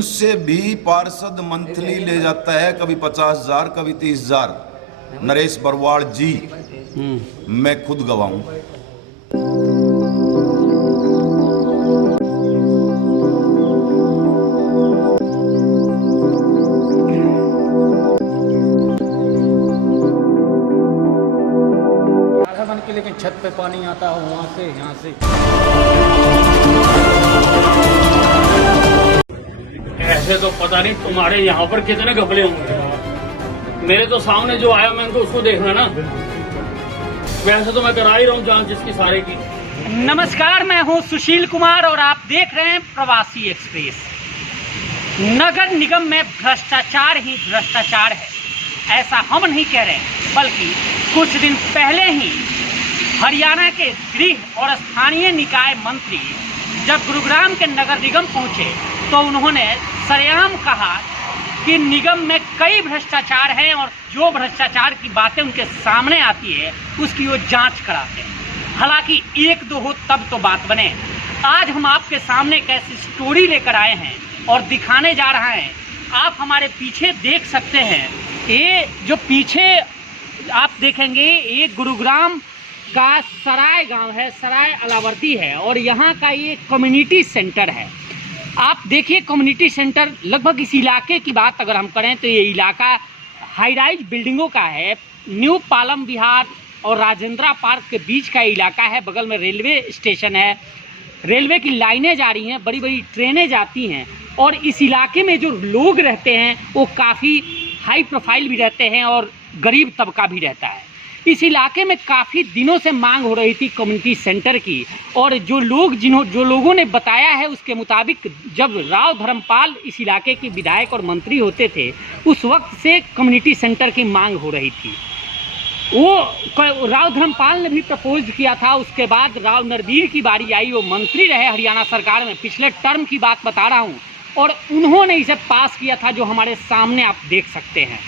उनसे भी पार्षद मंथली ले जाता है, कभी 50,000 कभी 30,000। नरेश बरवाड़ जी, मैं खुद गवाह हूं। बन के लेकिन छत पे पानी आता हो वहाँ से यहाँ से। ऐसे तो पता नहीं तुम्हारे यहाँ पर कितने घपले होंगे। मेरे तो सामने जो आया मैं तो उसको देखना ना। वैसे तो मैं करा ही रहा हूँ जान जिसकी सारे की। नमस्कार, मैं हूँ सुशील कुमार और आप देख रहे हैं प्रवासी एक्सप्रेस। नगर निगम में भ्रष्टाचार ही भ्रष्टाचार है, ऐसा हम नहीं कह रहे, बल्कि कुछ दिन पहले ही हरियाणा के गृह और स्थानीय निकाय मंत्री जब गुरुग्राम के नगर निगम पहुंचे तो उन्होंने सरेआम कहा कि निगम में कई भ्रष्टाचार हैं और जो भ्रष्टाचार की बातें उनके सामने आती है उसकी वो जांच कराते हैं। हालांकि एक दो हो तब तो बात बने। आज हम आपके सामने एक ऐसी स्टोरी लेकर आए हैं और दिखाने जा रहा है। आप हमारे पीछे देख सकते हैं, ये जो पीछे आप देखेंगे ये गुरुग्राम का सराय गांव है, सराय अलावर्दी है और यहाँ का ये कम्युनिटी सेंटर है। आप देखिए कम्युनिटी सेंटर लगभग इस इलाके की बात अगर हम करें तो ये इलाका हाई राइज बिल्डिंगों का है। न्यू पालम विहार और राजेंद्रा पार्क के बीच का इलाका है। बगल में रेलवे स्टेशन है, रेलवे की लाइनें जा रही हैं, बड़ी बड़ी ट्रेनें जाती हैं और इस इलाके में जो लोग रहते हैं वो काफ़ी हाई प्रोफाइल भी रहते हैं और गरीब तबका भी रहता है। इस इलाके में काफ़ी दिनों से मांग हो रही थी कम्युनिटी सेंटर की और जो लोगों ने बताया है उसके मुताबिक जब राव धर्मपाल इस इलाके के विधायक और मंत्री होते थे उस वक्त से कम्युनिटी सेंटर की मांग हो रही थी। वो राव धर्मपाल ने भी प्रपोज किया था। उसके बाद राव नरवीर की बारी आई, वो मंत्री रहे हरियाणा सरकार में, पिछले टर्म की बात बता रहा हूँ, और उन्होंने इसे पास किया था जो हमारे सामने आप देख सकते हैं।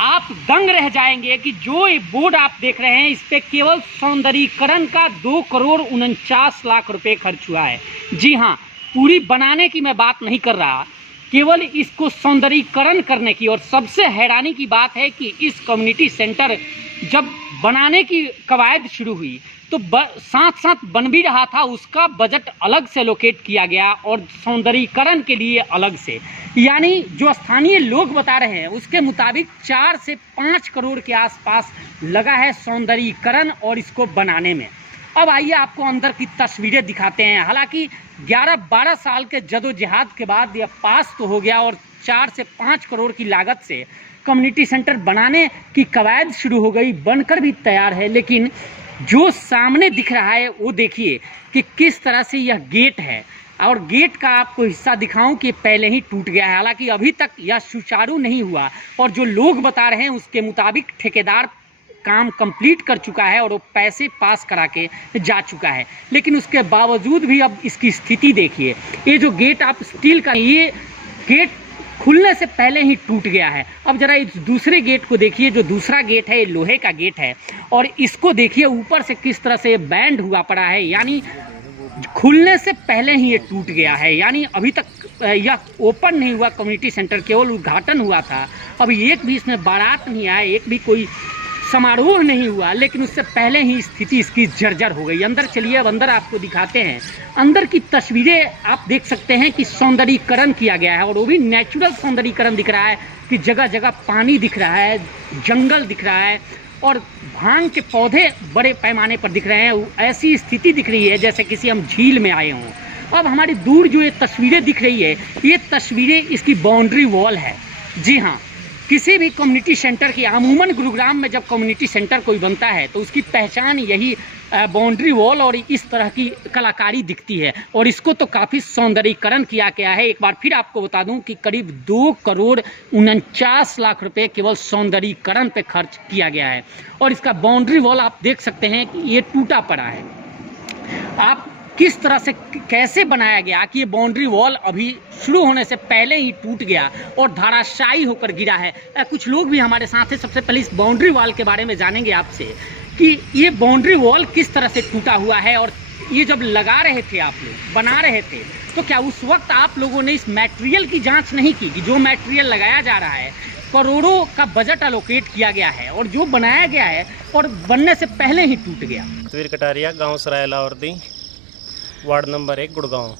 आप दंग रह जाएंगे कि जो ये बोर्ड आप देख रहे हैं इस पे केवल सौंदर्यीकरण का 2,49,00,000 रुपए खर्च हुआ है। जी हाँ, पूरी बनाने की मैं बात नहीं कर रहा, केवल इसको सौंदर्यीकरण करने की। और सबसे हैरानी की बात है कि इस कम्युनिटी सेंटर जब बनाने की कवायद शुरू हुई तो साथ साथ बन भी रहा था, उसका बजट अलग से लोकेट किया गया और सौंदर्यीकरण के लिए अलग से, यानी जो स्थानीय लोग बता रहे हैं उसके मुताबिक 4 से 5 करोड़ के आसपास लगा है सौंदर्यीकरण और इसको बनाने में। अब आइए आपको अंदर की तस्वीरें दिखाते हैं। हालांकि 11-12 साल के जदोजहद के बाद यह पास तो हो गया और 4 से 5 करोड़ की लागत से कम्युनिटी सेंटर बनाने की कवायद शुरू हो गई, बनकर भी तैयार है। लेकिन जो सामने दिख रहा है वो देखिए कि किस तरह से यह गेट है और गेट का आपको हिस्सा दिखाऊं कि पहले ही टूट गया है। हालांकि अभी तक यह सुचारू नहीं हुआ और जो लोग बता रहे हैं उसके मुताबिक ठेकेदार काम कंप्लीट कर चुका है और वो पैसे पास करा के जा चुका है। लेकिन उसके बावजूद भी अब इसकी स्थिति देखिए। ये जो गेट आप स्टील का, ये गेट खुलने से पहले ही टूट गया है। अब जरा इस दूसरे गेट को देखिए, जो दूसरा गेट है ये लोहे का गेट है और इसको देखिए ऊपर से किस तरह से ये बैंड हुआ पड़ा है, यानी खुलने से पहले ही ये टूट गया है। यानी अभी तक यह ओपन नहीं हुआ कम्युनिटी सेंटर, केवल उद्घाटन हुआ था। अभी एक भी इसमें बारात नहीं आया, एक भी कोई समारोह नहीं हुआ, लेकिन उससे पहले ही स्थिति इसकी जर्जर हो गई। अंदर चलिए, अब अंदर आपको दिखाते हैं। अंदर की तस्वीरें आप देख सकते हैं कि सौंदर्यीकरण किया गया है और वो भी नेचुरल सौंदर्यीकरण दिख रहा है कि जगह जगह पानी दिख रहा है, जंगल दिख रहा है और भांग के पौधे बड़े पैमाने पर दिख रहे हैं। ऐसी स्थिति दिख रही है जैसे किसी हम झील में आए हों। अब हमारी दूर जो ये तस्वीरें दिख रही है, ये तस्वीरें इसकी बाउंड्री वॉल है। जी हाँ, किसी भी कम्युनिटी सेंटर की, अमूमन गुरुग्राम में जब कम्युनिटी सेंटर कोई बनता है तो उसकी पहचान यही बाउंड्री वॉल और इस तरह की कलाकारी दिखती है और इसको तो काफ़ी सौंदर्यीकरण किया गया है। एक बार फिर आपको बता दूं कि करीब 2,49,00,000 रुपए केवल सौंदर्यीकरण पे खर्च किया गया है और इसका बाउंड्री वॉल आप देख सकते हैं कि ये टूटा पड़ा है। आप किस तरह से कैसे बनाया गया कि ये बाउंड्री वॉल अभी शुरू होने से पहले ही टूट गया और धराशायी होकर गिरा है। कुछ लोग भी हमारे साथ हैं। सबसे पहले इस बाउंड्री वॉल के बारे में जानेंगे आपसे कि ये बाउंड्री वॉल किस तरह से टूटा हुआ है और ये जब लगा रहे थे, आप लोग बना रहे थे, तो क्या उस वक्त आप लोगों ने इस मटेरियल की जांच नहीं की कि जो मटेरियल लगाया जा रहा है, करोड़ों का बजट एलोकेट किया गया है और जो बनाया गया है और बनने से पहले ही टूट गया? तस्वीर कटारिया, गांव सराय लाहौरदी, वार्ड नंबर 1, गुड़गांव।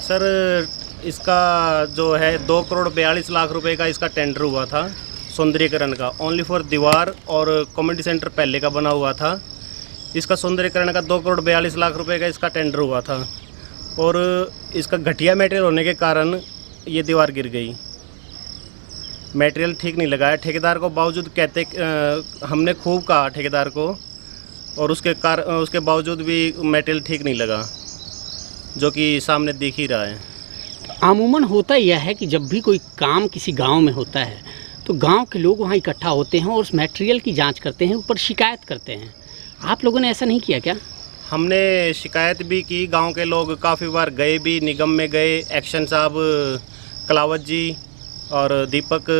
सर, इसका जो है 2 करोड़ 42 लाख रुपए का इसका टेंडर हुआ था सौंदर्यीकरण का, ओनली फॉर दीवार, और कम्युनिटी सेंटर पहले का बना हुआ था। इसका सौंदर्यीकरण का 2 करोड़ 42 लाख रुपए का इसका टेंडर हुआ था, और इसका घटिया मटेरियल होने के कारण ये दीवार गिर गई। मटेरियल ठीक नहीं लगाया ठेकेदार को, बावजूद कहते हमने खूब कहा ठेकेदार को, और उसके बावजूद भी मटेरियल ठीक नहीं लगा, जो कि सामने दिख ही रहा है। अमूमन होता यह है कि जब भी कोई काम किसी गांव में होता है तो गांव के लोग वहां इकट्ठा होते हैं और उस मटेरियल की जांच करते हैं, ऊपर शिकायत करते हैं। आप लोगों ने ऐसा नहीं किया क्या? हमने शिकायत भी की, गांव के लोग काफ़ी बार गए भी, निगम में गए, एक्शन साहब, कलावत जी और दीपक,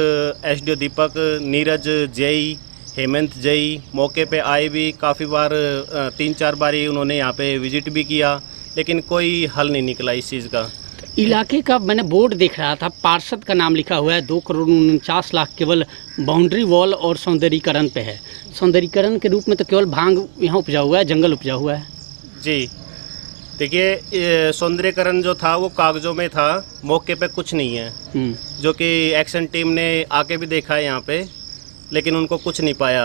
एसडीओ दीपक, नीरज जेई, हेमंत जेई मौके पे आए भी काफ़ी बार, 3-4 बारी उन्होंने यहाँ पे विजिट भी किया, लेकिन कोई हल नहीं निकला इस चीज़ का। इलाके का मैंने बोर्ड देख रहा था, पार्षद का नाम लिखा हुआ है, 2 करोड़ 49 लाख केवल बाउंड्री वॉल और सौंदर्यीकरण पे है। सौंदर्यीकरण के रूप में तो केवल भांग यहाँ उपजा हुआ है, जंगल उपजा हुआ है। जी देखिए, सौंदर्यीकरण जो था वो कागज़ों में था, मौके पे कुछ नहीं है, जो कि एक्शन टीम ने आके भी देखा है यहाँ पे, लेकिन उनको कुछ नहीं पाया,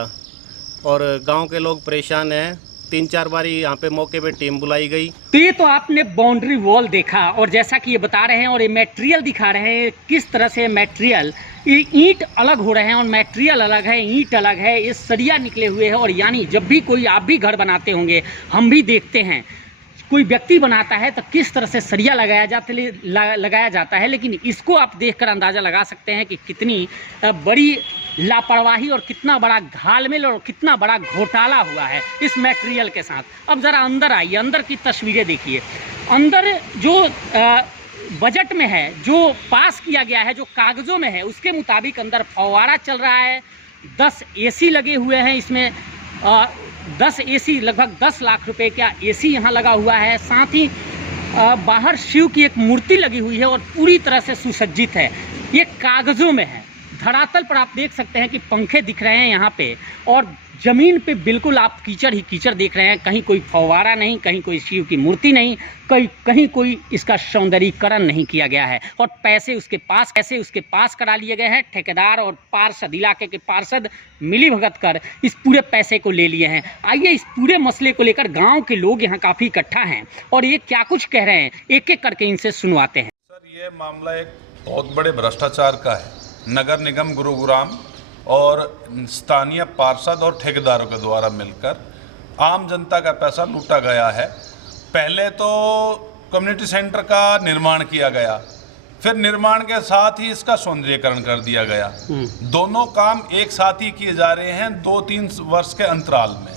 और गांव के लोग परेशान हैं। 3-4 बारी यहाँ पे मौके पे टीम बुलाई गई। तो ये तो आपने बाउंड्री वॉल देखा, और जैसा कि ये बता रहे हैं और ये मटेरियल दिखा रहे हैं, किस तरह से मटेरियल, ये ईंट अलग हो रहे हैं और मटेरियल अलग है, ईंट अलग है, ये सरिया निकले हुए हैं। और यानी जब भी कोई, आप भी घर बनाते होंगे, हम भी देखते हैं, कोई व्यक्ति बनाता है तो किस तरह से सरिया लगाया जाता है, लेकिन इसको आप देखकर अंदाज़ा लगा सकते हैं कि कितनी बड़ी लापरवाही और कितना बड़ा घालमेल और कितना बड़ा घोटाला हुआ है इस मटेरियल के साथ। अब ज़रा अंदर आइए, अंदर की तस्वीरें देखिए। अंदर जो बजट में है, जो पास किया गया है, जो कागज़ों में है, उसके मुताबिक अंदर फव्वारा चल रहा है, 10 एसी लगे हुए हैं इसमें, 10 एसी, लगभग 10 लाख रुपए का एसी यहाँ लगा हुआ है। साथ ही बाहर शिव की एक मूर्ति लगी हुई है और पूरी तरह से सुसज्जित है। ये कागज़ों में है। धरातल पर आप देख सकते हैं कि पंखे दिख रहे हैं यहाँ पे, और ज़मीन पे बिल्कुल आप कीचड़ ही कीचड़ देख रहे हैं। कहीं कोई फव्वारा नहीं, कहीं कोई शिव की मूर्ति नहीं, कहीं कोई इसका सौंदर्यीकरण नहीं किया गया है, और पैसे उसके पास करा लिए गए हैं। ठेकेदार और पार्षद, इलाके के पार्षद मिली भगत कर इस पूरे पैसे को ले लिए हैं। आइए इस पूरे मसले को लेकर गाँव के लोग यहाँ काफ़ी इकट्ठा हैं और ये क्या कुछ कह रहे हैं, एक एक करके इनसे सुनवाते हैं। सर, ये मामला एक बहुत बड़े भ्रष्टाचार का है। नगर निगम गुरुग्राम और स्थानीय पार्षद और ठेकेदारों के द्वारा मिलकर आम जनता का पैसा लूटा गया है। पहले तो कम्युनिटी सेंटर का निर्माण किया गया, फिर निर्माण के साथ ही इसका सौंदर्यीकरण कर दिया गया। दोनों काम एक साथ ही किए जा रहे हैं 2-3 वर्ष के अंतराल में।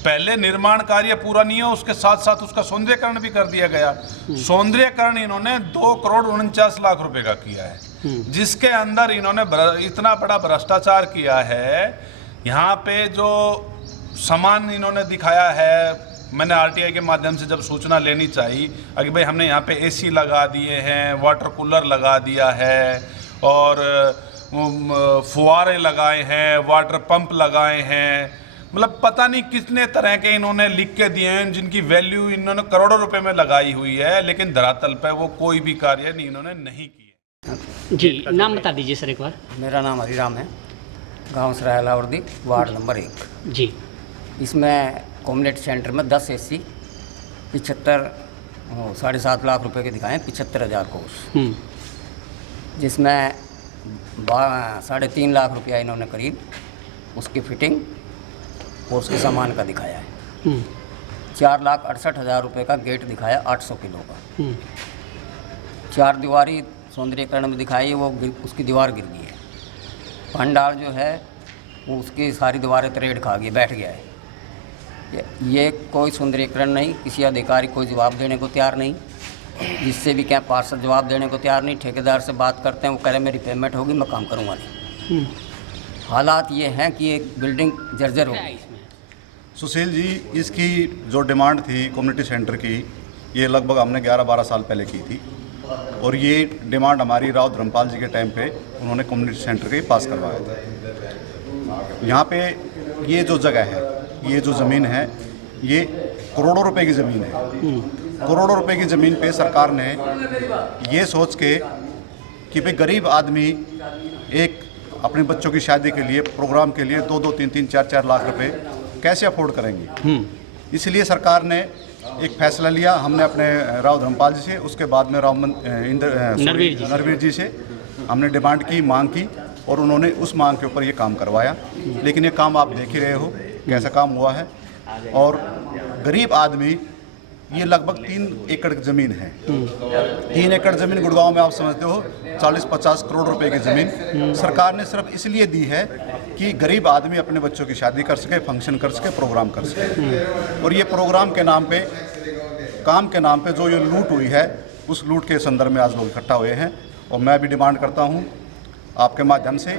पहले निर्माण कार्य पूरा नहीं हो, उसके साथ साथ उसका सौंदर्यीकरण भी कर दिया गया। सौंदर्यीकरण इन्होंने 2 करोड़ 49 लाख रुपए का किया है, जिसके अंदर इन्होंने इतना बड़ा भ्रष्टाचार किया है। यहाँ पे जो सामान इन्होंने दिखाया है, मैंने आरटीआई के माध्यम से जब सूचना लेनी चाहिए कि भाई हमने यहाँ पे एसी लगा दिए हैं, वाटर कूलर लगा दिया है, और फुहारे लगाए हैं, वाटर पंप लगाए हैं, मतलब पता नहीं कितने तरह के इन्होंने लिख के दिए हैं, जिनकी वैल्यू इन्होंने करोड़ों रुपए में लगाई हुई है, लेकिन धरातल पे वो कोई भी कार्य नहीं इन्होंने नहीं किया। जी, नाम बता दीजिए सर एक बार। मेरा नाम हरिराम है, गांव सराय लाहौरदी, वार्ड नंबर 1। जी, इसमें कम्युनिटी सेंटर में 10 एसी 7.5 लाख रुपए के दिखाए, 75,000 कोर्स, जिसमें 3.5 लाख रुपया इन्होंने करीब उसकी फिटिंग और उसके सामान का दिखाया है। 4,68,000 रुपये का गेट दिखाया 800 किलो का। 4 दीवारी सौंदर्यीकरण में दिखाई, वो उसकी दीवार गिर गई है। पंडाल जो है वो उसकी सारी दीवारें तरेड़ खा गई, बैठ गया है। ये कोई सौंदर्यीकरण नहीं, किसी अधिकारी कोई जवाब देने को तैयार नहीं, जिससे भी क्या पार्षद जवाब देने को तैयार नहीं। ठेकेदार से बात करते हैं, वो कह रहे मेरी पेमेंट होगी, मैं काम करूँगा नहीं। हालात ये हैं कि एक बिल्डिंग जर्जर हो गई। सुशील जी, इसकी जो डिमांड थी कम्युनिटी सेंटर की, ये लगभग हमने 11-12 साल पहले की थी और ये डिमांड हमारी राव धर्मपाल जी के टाइम पे उन्होंने कम्युनिटी सेंटर के पास करवाया था। यहाँ पे ये जो जगह है, ये जो ज़मीन है, ये करोड़ों रुपए की ज़मीन है। करोड़ों रुपए की ज़मीन पे सरकार ने ये सोच के कि भाई गरीब आदमी एक अपने बच्चों की शादी के लिए, प्रोग्राम के लिए 2-2, 3-3, 4-4 लाख रुपए कैसे अफोर्ड करेंगे, इसलिए सरकार ने एक फैसला लिया। हमने अपने राव धर्मपाल जी से, उसके बाद में नरवीर जी से हमने डिमांड की, मांग की और उन्होंने उस मांग के ऊपर ये काम करवाया। लेकिन ये काम आप देख ही रहे हो कैसा काम हुआ है। और गरीब आदमी, ये लगभग 3 एकड़ ज़मीन है। 3 एकड़ ज़मीन गुड़गांव में आप समझते हो 40-50 करोड़ रुपए की ज़मीन सरकार ने सिर्फ इसलिए दी है कि गरीब आदमी अपने बच्चों की शादी कर सके, फंक्शन कर सके, प्रोग्राम कर सके। और ये प्रोग्राम के नाम पे, काम के नाम पे जो ये लूट हुई है, उस लूट के संदर्भ में आज लोग इकट्ठा हुए हैं। और मैं भी डिमांड करता हूँ आपके माध्यम से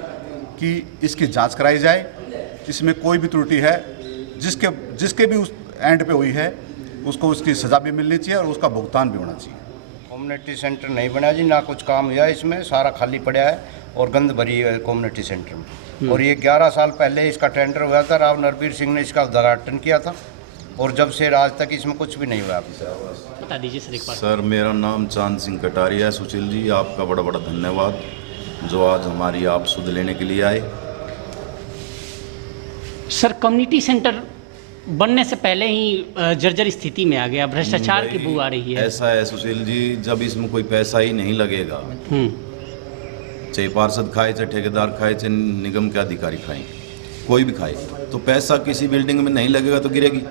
कि इसकी जाँच कराई जाए। इसमें कोई भी त्रुटि है, जिसके भी उस एंड पे हुई है, उसको उसकी सज़ा भी मिलनी चाहिए और उसका भुगतान भी होना चाहिए। कम्युनिटी सेंटर नहीं बना जी, ना कुछ काम हुआ इसमें, सारा खाली पड़ा है और गंद भरी है कम्युनिटी सेंटर में। और ये 11 साल पहले इसका टेंडर हुआ था, राव नरवीर सिंह ने इसका उद्घाटन किया था और जब से आज तक इसमें कुछ भी नहीं हुआ। बता दीजिए सर एक बार। सर, मेरा नाम चांद सिंह कटारिया है। सुशील जी, आपका बड़ा बड़ा धन्यवाद जो आज हमारी आप सुध लेने के लिए आए। सर, कम्युनिटी सेंटर बनने से पहले ही जर्जर स्थिति में आ गया, भ्रष्टाचार की बू आ रही है। ऐसा है सुशील जी, जब इसमें कोई पैसा ही नहीं लगेगा, चाहे पार्षद खाए, चाहे ठेकेदार खाए, चाहे निगम के अधिकारी खाएं, कोई भी खाए, तो पैसा किसी बिल्डिंग में नहीं लगेगा तो गिरेगी,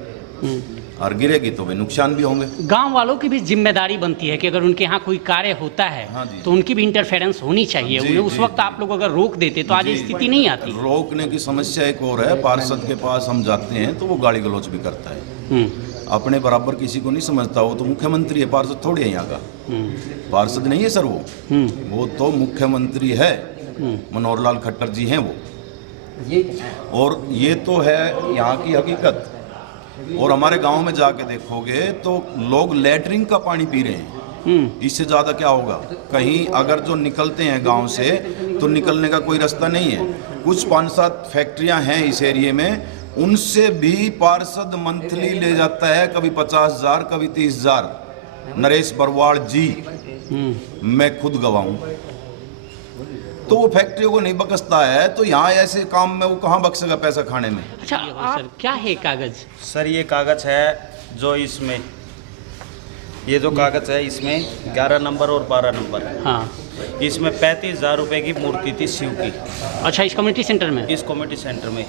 और गिरेगी तो वे नुकसान भी होंगे। गांव वालों की भी जिम्मेदारी बनती है कि अगर उनके यहाँ कोई कार्य होता है, हाँ जी, तो उनकी भी इंटरफेरेंस होनी चाहिए। जी, उस वक्त आप लोग अगर रोक देते तो आज ये स्थिति नहीं आती। रोकने की समस्या एक और है, पार्षद के पास हम जाते हैं तो वो गाली गलौज भी करता है, अपने बराबर किसी को नहीं समझता। वो तो मुख्यमंत्री है, पार्षद थोड़ी है यहाँ का, पार्षद नहीं है सर, वो तो मुख्यमंत्री है, मनोहर लाल खट्टर जी हैं वो। और ये तो है यहाँ की हकीकत। और हमारे गांव में जाके देखोगे तो लोग लैटरिन का पानी पी रहे हैं, इससे ज़्यादा क्या होगा। कहीं अगर जो निकलते हैं गांव से तो निकलने का कोई रास्ता नहीं है। कुछ 5-7 फैक्ट्रियां हैं इस एरिए में, उनसे भी पार्षद मंथली ले जाता है, कभी 50,000, कभी 30,000। नरेश बरवाड़ जी, मैं खुद गवाह हूँ। तो वो फैक्ट्रियों को नहीं बकसता है, तो यहाँ ऐसे काम में वो कहाँ बक्सेगा पैसा खाने में। अच्छा सर, क्या है कागज? सर, ये कागज़ है जो इसमें, ये जो कागज़ है इसमें 11 नंबर और 12 नंबर। हाँ, इसमें 35,000 रुपये की मूर्ति थी शिव की। अच्छा, इस कम्युनिटी सेंटर में? इस कम्युनिटी सेंटर में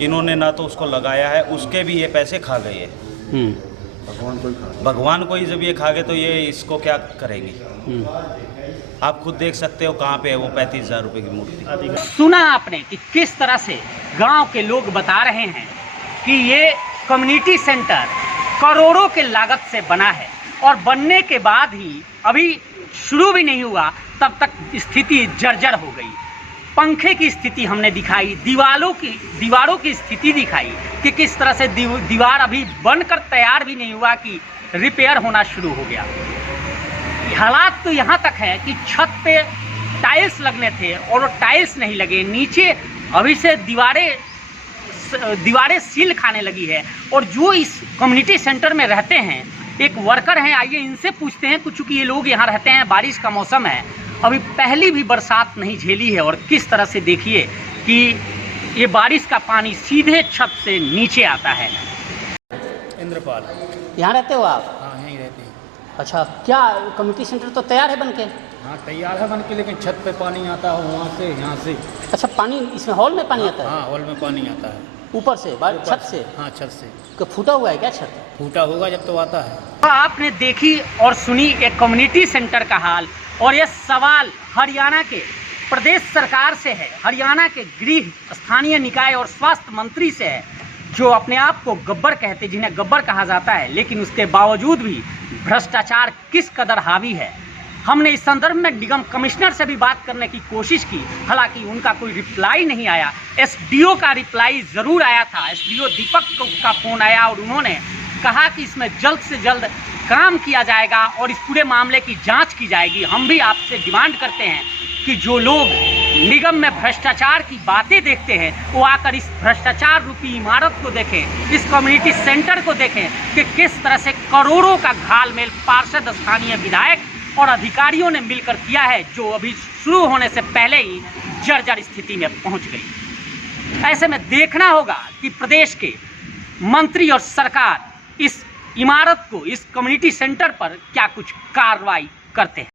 इन्होंने ना तो उसको लगाया है, उसके भी ये पैसे खा गए हैं। भगवान को ही जब ये खा गए तो ये इसको क्या करेंगे। आप खुद देख सकते हो कहाँ पे है वो 35,000 रुपये की मूर्ति। सुना आपने कि किस तरह से गांव के लोग बता रहे हैं कि ये कम्युनिटी सेंटर करोड़ों के लागत से बना है और बनने के बाद ही अभी शुरू भी नहीं हुआ तब तक स्थिति जर्जर हो गई। पंखे की स्थिति हमने दिखाई, दीवारों की स्थिति दिखाई कि किस तरह से दीवार अभी बनकर तैयार भी नहीं हुआ कि रिपेयर होना शुरू हो गया। हालात तो यहाँ तक है कि छत पे टाइल्स लगने थे और वो टाइल्स नहीं लगे, नीचे अभी से दीवारें सील खाने लगी है। और जो इस कम्युनिटी सेंटर में रहते हैं, एक वर्कर हैं, आइए इनसे पूछते हैं कुछ, चूँकि ये लोग यहाँ रहते हैं, बारिश का मौसम है, अभी पहली भी बरसात नहीं झेली है और किस तरह से देखिए कि ये बारिश का पानी सीधे छत से नीचे आता है। इंद्रपाल। यहाँ रहते हो आप? हाँ, यहीं रहते हैं। अच्छा, क्या कम्युनिटी सेंटर तो तैयार है बनके? हाँ, तैयार है बनके, लेकिन छत पे पानी आता है वहाँ से, यहाँ से। अच्छा, पानी इसमें हॉल में पानी आता है? हाँ, हॉल में पानी आता है। ऊपर से? छत से? हाँ, छत से। तो फूटा हुआ है क्या छत? फूटा होगा जब तो आता है। तो आपने देखी और सुनी एक कम्युनिटी सेंटर का हाल, और ये सवाल हरियाणा के प्रदेश सरकार से है, हरियाणा के गृह, स्थानीय निकाय और स्वास्थ्य मंत्री से है, जो अपने आप को गब्बर कहते, जिन्हें गब्बर कहा जाता है, लेकिन उसके बावजूद भी भ्रष्टाचार किस कदर हावी है हमने इस संदर्भ में निगम कमिश्नर से भी बात करने की कोशिश की, हालांकि उनका कोई रिप्लाई नहीं आया। एसडीओ का रिप्लाई ज़रूर आया था, एसडीओ दीपक का फ़ोन आया और उन्होंने कहा कि इसमें जल्द से जल्द काम किया जाएगा और इस पूरे मामले की जांच की जाएगी। हम भी आपसे डिमांड करते हैं कि जो लोग निगम में भ्रष्टाचार की बातें देखते हैं वो आकर इस भ्रष्टाचार रूपी इमारत को देखें, इस कम्युनिटी सेंटर को देखें कि किस तरह से करोड़ों का घालमेल पार्षद, स्थानीय विधायक और अधिकारियों ने मिलकर किया है, जो अभी शुरू होने से पहले ही जर्जर स्थिति में पहुंच गई। ऐसे में देखना होगा कि प्रदेश के मंत्री और सरकार इस इमारत को, इस कम्युनिटी सेंटर पर क्या कुछ कार्रवाई करते हैं।